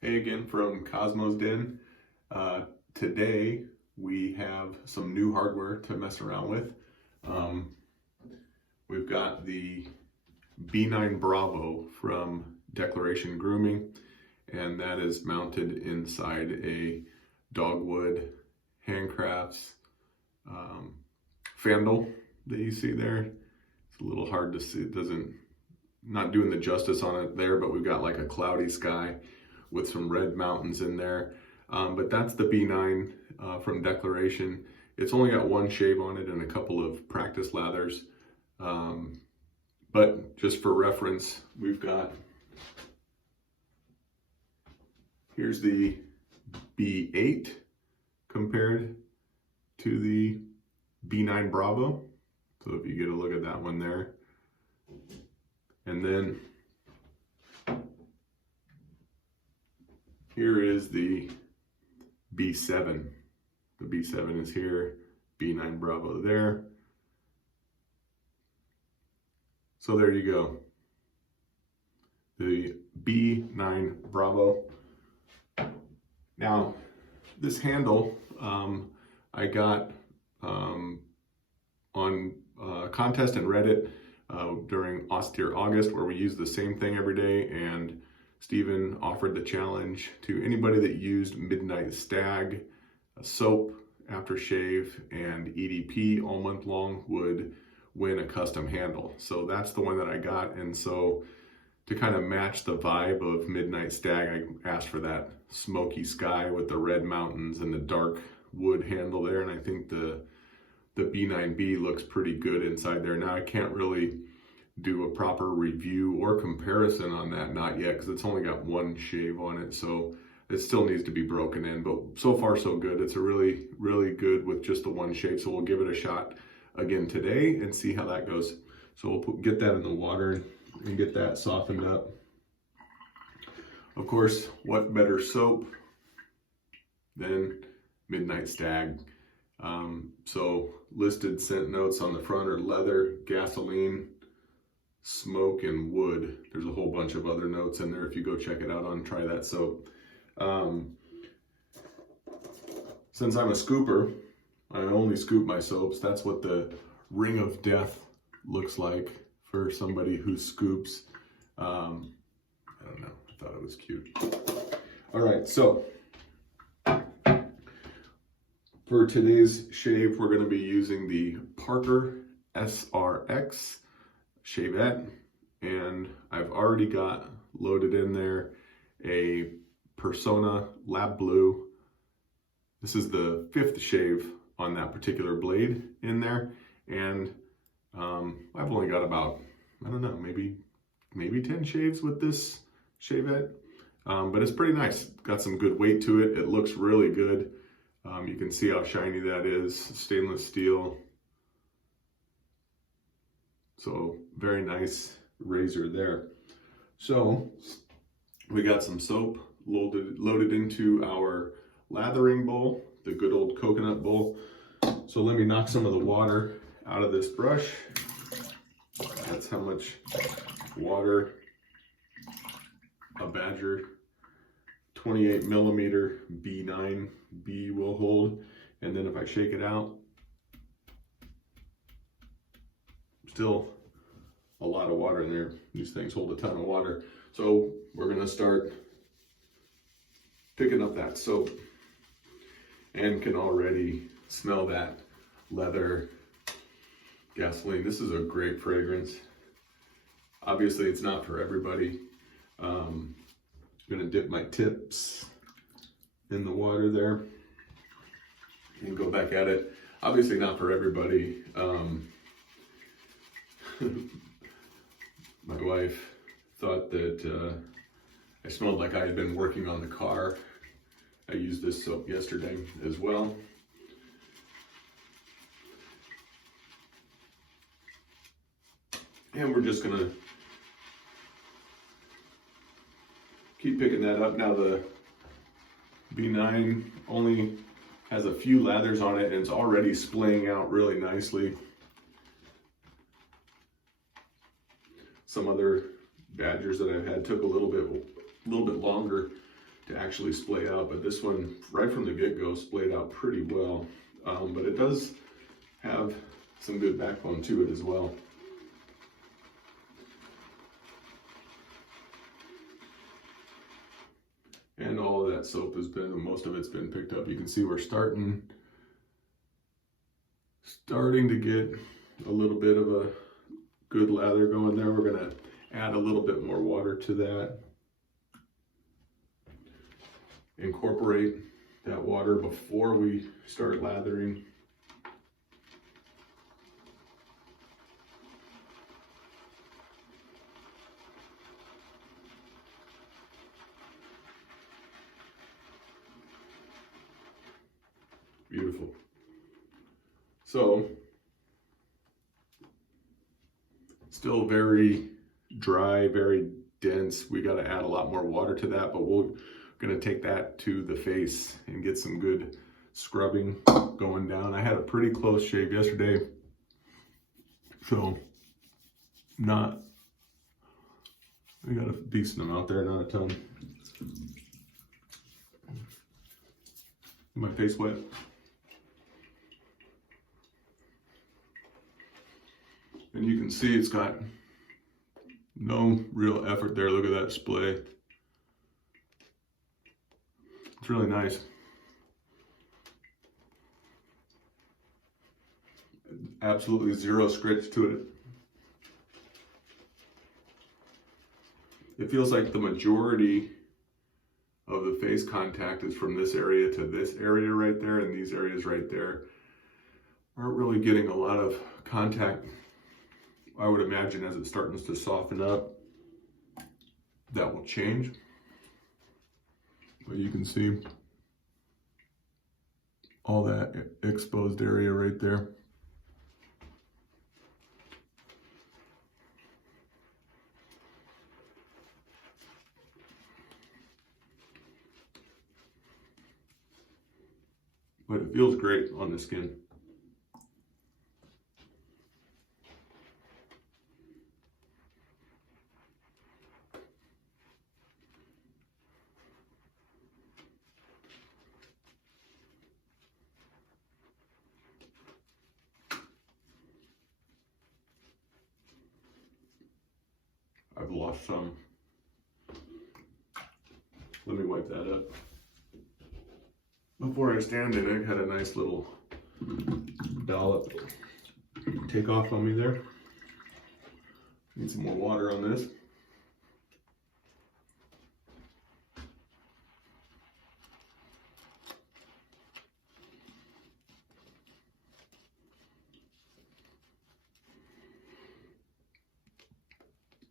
Hey again from Cosmo's Den. Today we have some new hardware to mess around with. We've got the B9 Bravo from Declaration Grooming, and that is mounted inside a Dogwood Handcrafts fandle that you see there. It's a little hard to see, not doing the justice on it there, but we've got like a cloudy sky with some red mountains in there. But that's the B9 from Declaration. It's only got one shave on it and a couple of practice lathers. But just for reference, we've got, here's the B8 compared to the B9 Bravo. So if you get a look at that one there. And then here is the B7. The B7 is here, B9 Bravo there. So there you go. The B9 Bravo. Now, this handle I got on a contest in Reddit during Austere August, where we use the same thing every day, and Steven offered the challenge to anybody that used Midnight Stag soap, aftershave, and EDP all month long would win a custom handle. So that's the one that I got, and so to kind of match the vibe of Midnight Stag, I asked for that smoky sky with the red mountains and the dark wood handle there, and I think the B9B looks pretty good inside there. Now I can't really do a proper review or comparison on that, not yet, because it's only got one shave on it, so it still needs to be broken in, but so far so good. It's a really good with just the one shave, so we'll give it a shot again today and see how that goes. So we'll get that in the water and get that softened up. Of course, what better soap than Midnight Stag? So listed scent notes on the front are leather, gasoline, smoke, and wood. There's a whole bunch of other notes in there if you go check it out on Try That Soap. Since I'm a scooper, I only scoop my soaps. That's what the ring of death looks like for somebody who scoops. I don't know, I thought it was cute. All right, so for today's shave, we're going to be using the Parker SRX Shavette, and I've already got loaded in there a Persona Lab Blue. This is the 5th shave on that particular blade in there, and I've only got about, I don't know, maybe 10 shaves with this shavette, but it's pretty nice. Got some good weight to it. It looks really good. You can see how shiny that is, stainless steel. So very nice razor there. So we got some soap loaded into our lathering bowl, the good old coconut bowl. So let me knock some of the water out of this brush. That's how much water a Badger 28 millimeter B9B will hold. And then if I shake it out, still a lot of water in there. These things hold a ton of water. So we're gonna start picking up that soap, and can already smell that leather, gasoline. This is a great fragrance. Obviously it's not for everybody. I'm gonna dip my tips in the water there and go back at it. Obviously not for everybody. My wife thought that I smelled like I had been working on the car. I used this soap yesterday as well. And we're just gonna keep picking that up. Now the B9 only has a few lathers on it, and it's already splaying out really nicely. Some other Badgers that I've had took a little bit longer to actually splay out, but this one right from the get-go splayed out pretty well. But it does have some good backbone to it as well. And all of that soap has been, most of it's been picked up. You can see we're starting to get a little bit of a good lather going there. We're gonna add a little bit more water to that. Incorporate that water before we start lathering. Beautiful. So, still very dry, very dense. We got to add a lot more water to that, but we're going to take that to the face and get some good scrubbing going down. I had a pretty close shave yesterday, so we got a decent amount there, not a ton. My face wet. And you can see it's got no real effort there. Look at that splay. It's really nice. Absolutely zero scratch to it. It feels like the majority of the face contact is from this area to this area right there, and these areas right there aren't really getting a lot of contact. I would imagine as it starts to soften up, that will change. But you can see all that exposed area right there. But it feels great on the skin. I've lost some. Let me wipe that up. Before I stand in it, had a nice little dollop take off on me there. Need some more water on this.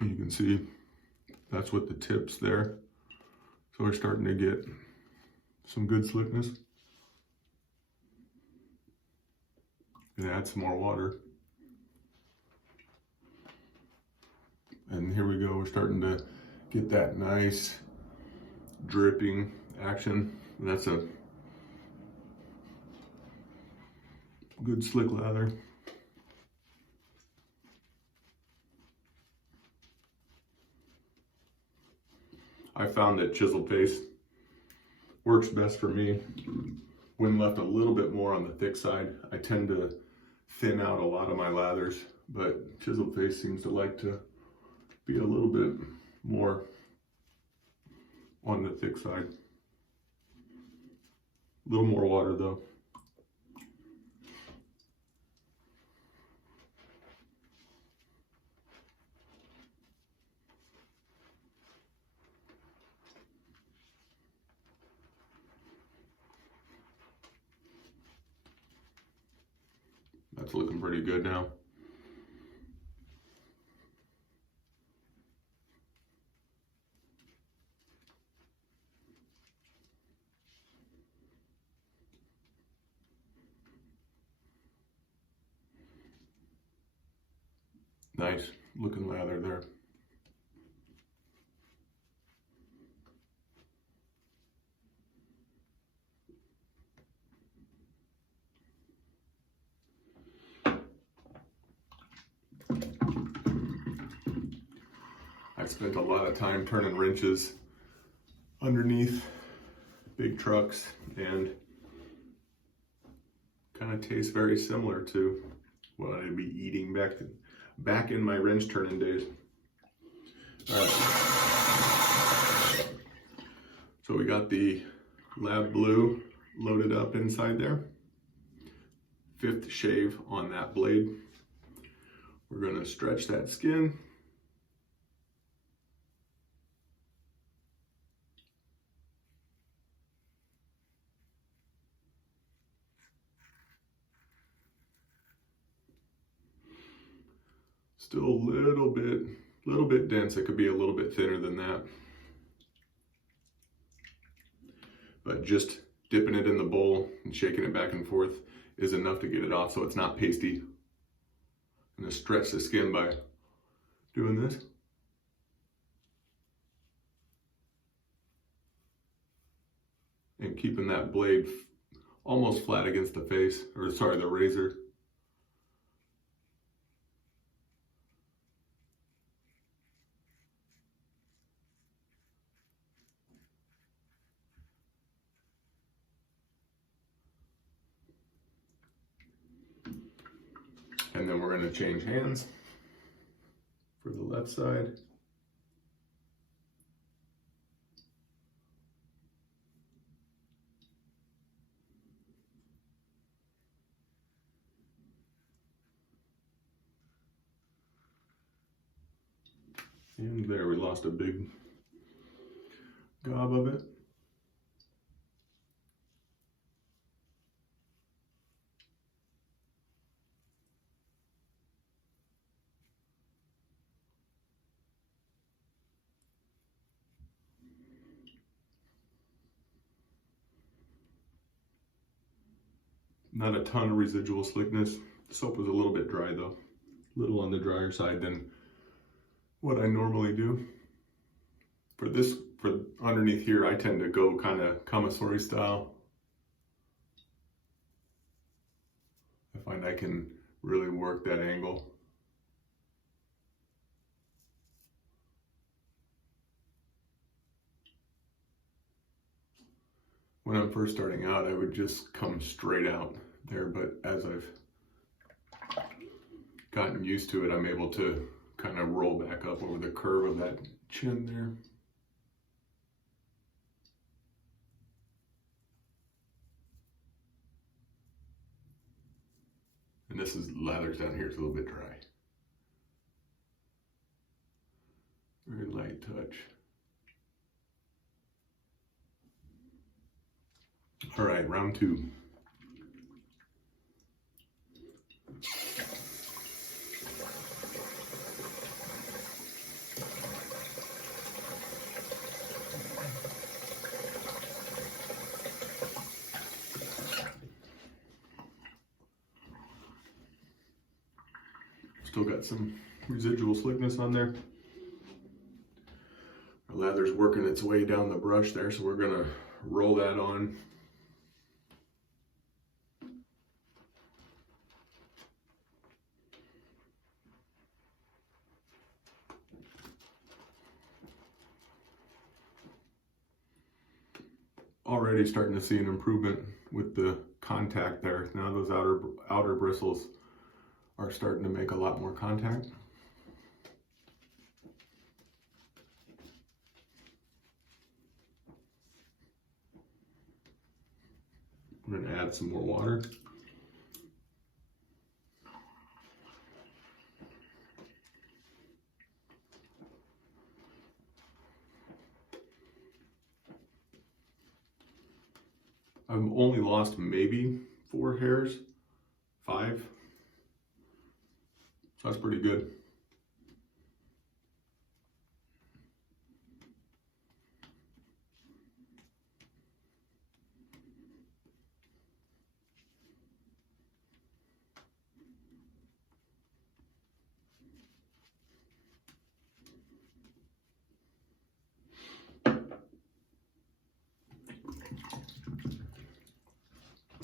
You can see that's what the tips there. So we're starting to get some good slickness. And add some more water. And here we go, we're starting to get that nice dripping action. And that's a good slick lather. I found that chiseled face works best for me when left a little bit more on the thick side. I tend to thin out a lot of my lathers, but chiseled face seems to like to be a little bit more on the thick side. A little more water though. That's looking pretty good now. Nice looking lather there. I spent a lot of time turning wrenches underneath big trucks, and kind of tastes very similar to what I'd be eating back in my wrench turning days. All right. So we got the Lab Blue loaded up inside there. 5th shave on that blade. We're going to stretch that skin. Still a little bit dense. It could be a little bit thinner than that. But just dipping it in the bowl and shaking it back and forth is enough to get it off so it's not pasty. I'm going to stretch the skin by doing this. And keeping that blade almost flat against the face, or sorry, the razor. And then we're going to change hands for the left side. And there, we lost a big gob of it. Not a ton of residual slickness. The soap was a little bit dry though. A little on the drier side than what I normally do. For underneath here, I tend to go kind of commissary style. I find I can really work that angle. When I'm first starting out, I would just come straight out there, but as I've gotten used to it, I'm able to kind of roll back up over the curve of that chin there. And this is lathers down here, it's a little bit dry. Very light touch. All right, round 2. Still got some residual slickness on there. Our lather's working its way down the brush there, so we're gonna roll that on. Already starting to see an improvement with the contact there. Now those outer bristles are starting to make a lot more contact. I'm going to add some more water. I've only lost maybe 4 hairs, 5. So that's pretty good.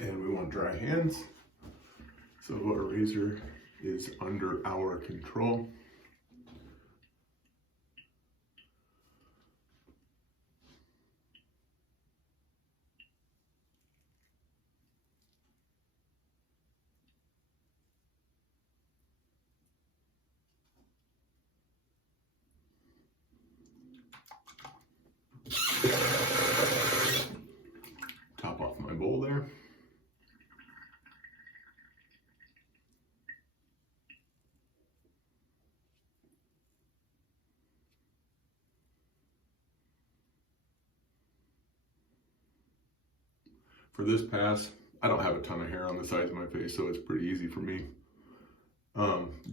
And we want dry hands, so our razor is under our control. For this pass, I don't have a ton of hair on the sides of my face, so it's pretty easy for me.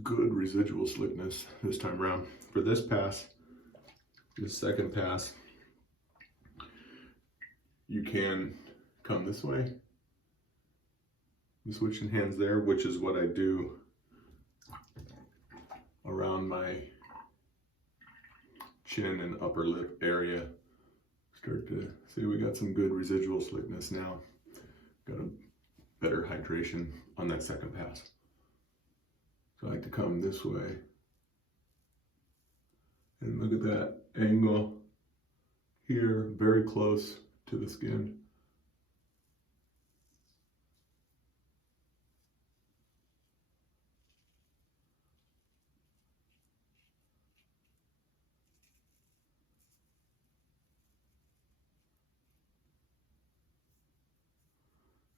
Good residual slickness this time around. For this pass, this second pass, you can come this way. I'm switching hands there, which is what I do around my chin and upper lip area. Start to see we got some good residual slickness now. Got a better hydration on that second pass. So I like to come this way. And look at that angle here, very close to the skin.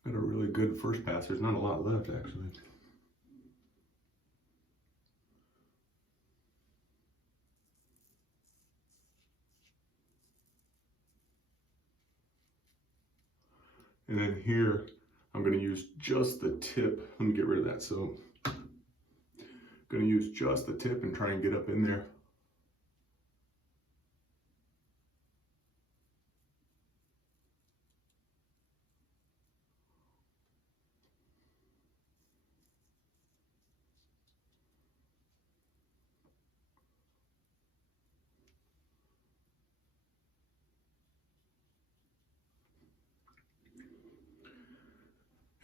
Got a really good first pass. There's not a lot left actually. And then here, I'm going to use just the tip. Let me get rid of that soap. Going to use just the tip and try and get up in there.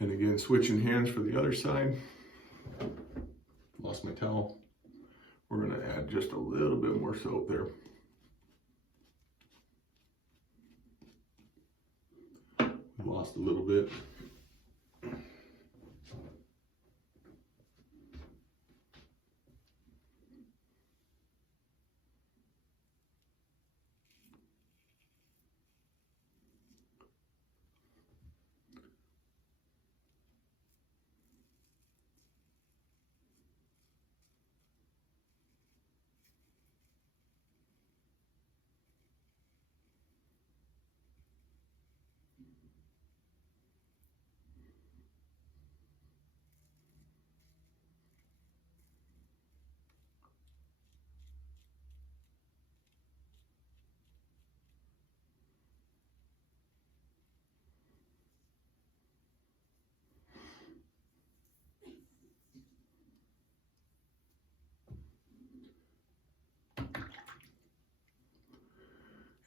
And again, switching hands for the other side. Lost my towel. We're going to add just a little bit more soap there. We lost a little bit.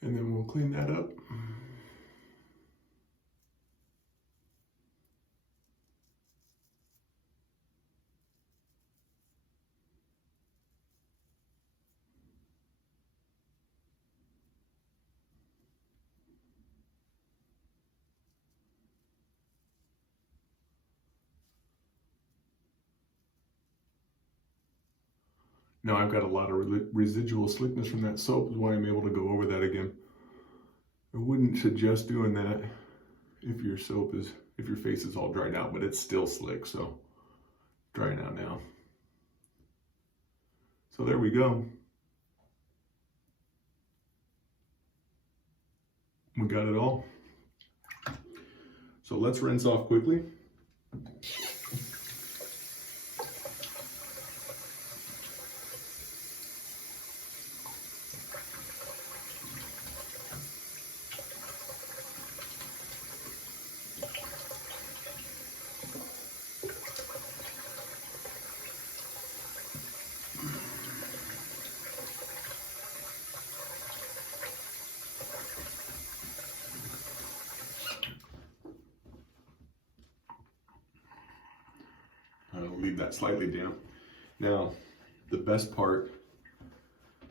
And then we'll clean that up. Now I've got a lot of residual slickness from that soap, is why I'm able to go over that again. I wouldn't suggest doing that if your face is all dried out, but it's still slick, so drying out now. So there we go. We got it all. So let's rinse off quickly. I'll leave that slightly damp. Now, the best part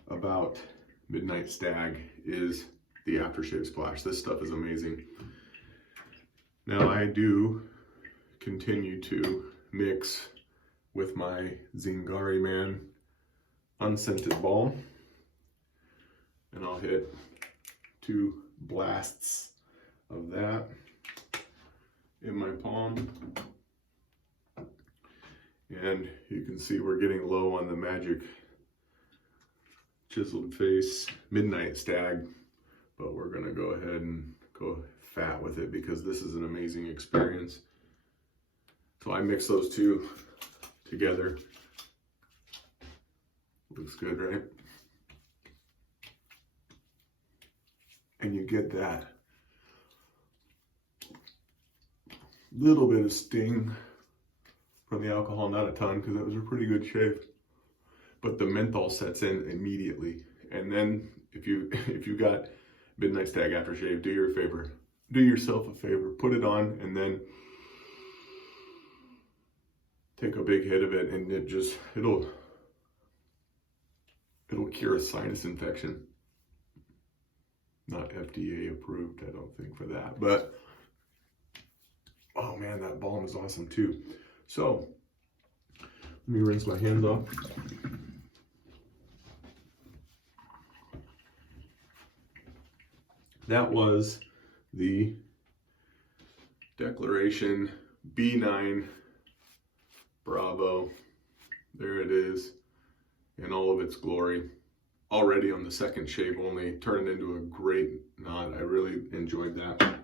about Midnight Stag is the aftershave splash. This stuff is amazing. Now I do continue to mix with my Zingari Man unscented balm, and I'll hit 2 blasts of that in my palm. And you can see we're getting low on the Magic Chiseled Face Midnight Stag, but we're gonna go ahead and go fat with it because this is an amazing experience. So I mix those two together. Looks good, right? And you get that little bit of sting from the alcohol, not a ton because that was a pretty good shave. But the menthol sets in immediately. And then if you got Midnight Stag aftershave, do yourself a favor, put it on and then take a big hit of it, and it'll cure a sinus infection. Not FDA approved, I don't think, for that, but oh man, that balm is awesome too. So let me rinse my hands off. That was the Declaration B9 Bravo. There it is in all of its glory. Already on the second shave only, turned into a great knot. I really enjoyed that.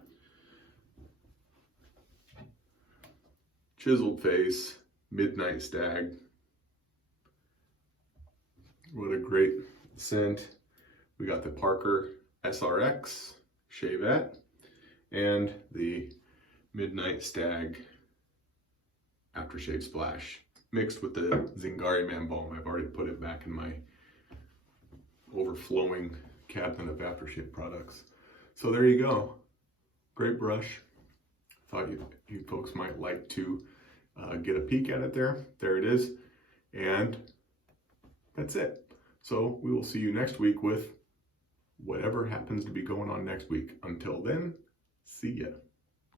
Chiseled face, Midnight Stag. What a great scent. We got the Parker SRX Shavette and the Midnight Stag aftershave splash mixed with the Zingari Man Balm. I've already put it back in my overflowing cabinet of aftershave products. So there you go. Great brush. Thought you folks might like to get a peek at it there. There it is. And that's it. So we will see you next week with whatever happens to be going on next week. Until then, see ya.